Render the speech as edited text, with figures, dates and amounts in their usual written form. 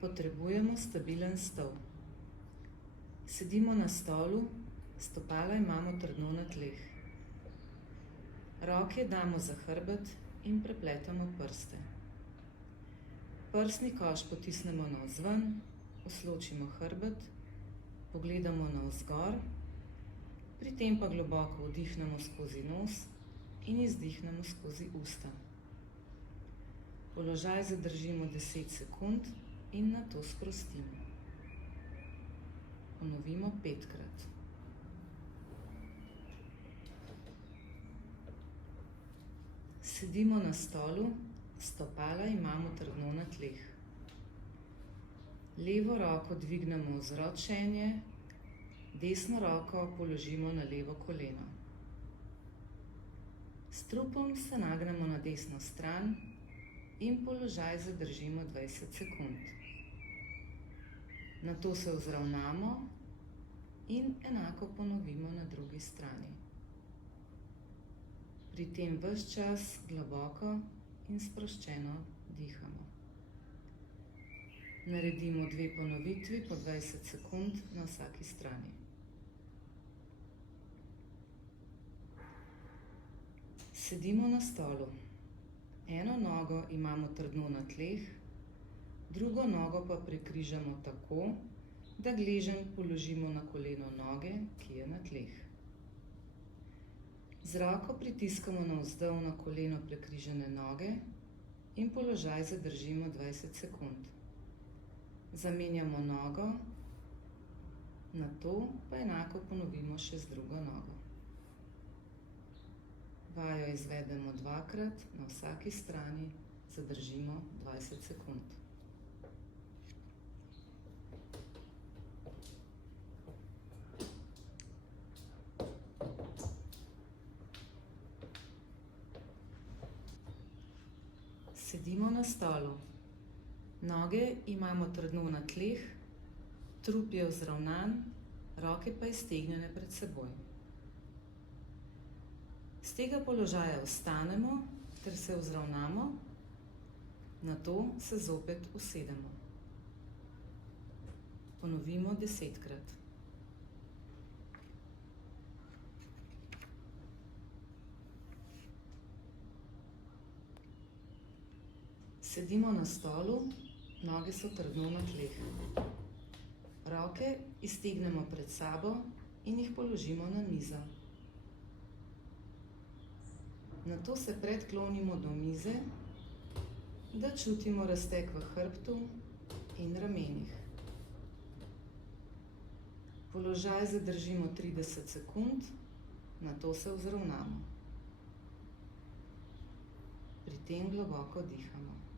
Potrebujemo stabilen stol. Sedimo na stolu, stopala imamo trdno na tleh. Roke damo za hrbet in prepletamo prste. Prsni koš potisnemo navzven, osločimo hrbet, pogledamo navzgor, pri tem pa globoko vdihnemo skozi nos in izdihnemo skozi usta. Položaj zadržimo 10 sekund in nato sprostimo. Ponovimo 5-krat. Sedimo na stolu, stopala imamo trdno na tleh. Levo roko dvignemo v zročenje, desno roko položimo na levo koleno. S trupom se nagnemo na desno stran in položaj zadržimo 20 sekund. Nato se vzravnamo in enako ponovimo na drugi strani. Pri tem ves čas globoko in sproščeno dihamo. Naredimo 2 ponovitvi po 20 sekund na vsaki strani. Sedimo na stolu. Eno nogo imamo trdno na tleh, drugo nogo pa prekrižamo tako, da gleženj položimo na koleno noge, ki je na tleh. Z roko pritiskamo navzdol na koleno prekrižane noge in položaj zadržimo 20 sekund. Zamenjamo nogo, nato pa enako ponovimo še z drugo nogo. Vajo izvedemo 2-krat na vsaki strani, zadržimo 20 sekund. Sedimo na stolu. Noge imamo trdno na tleh, trup je vzravnan, roke pa iztegnjene pred seboj. Z tega položaja vstanemo ter se vzravnamo, nato se zopet usedemo. Ponovimo 10-krat. Sedimo na stolu, noge so trdno na tleh. Roke iztegnemo pred sabo in jih položimo na mizo. Nato se predklonimo do mize, da čutimo razteg v hrbtu in ramenih. Položaj zadržimo 30 sekund, nato se vzravnamo. Pri tem globoko dihamo.